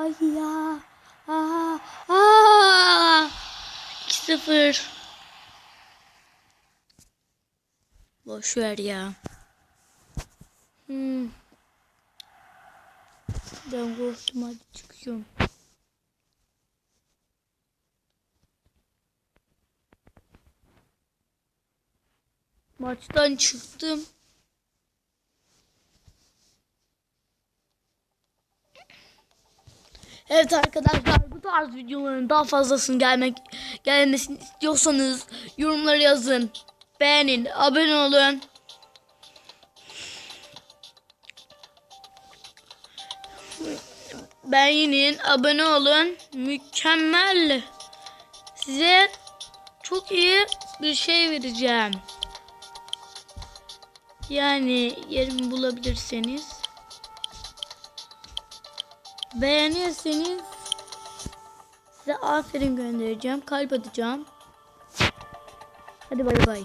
Ay ya. Aa, aa. 2-0. Boş ver ya. Hmm. Ben korktum hadi çıkıyorum. Maçtan çıktım. Evet arkadaşlar bu tarz videoların daha fazlasını gelmek gelmesini istiyorsanız yorumlara yazın. Beğenin, abone olun. Beğenin, abone olun. Mükemmel. Size çok iyi bir şey vereceğim. Yani yerimi bulabilirseniz. Beğenirseniz size aferin göndereceğim. Kalp atacağım. Hadi bay bay.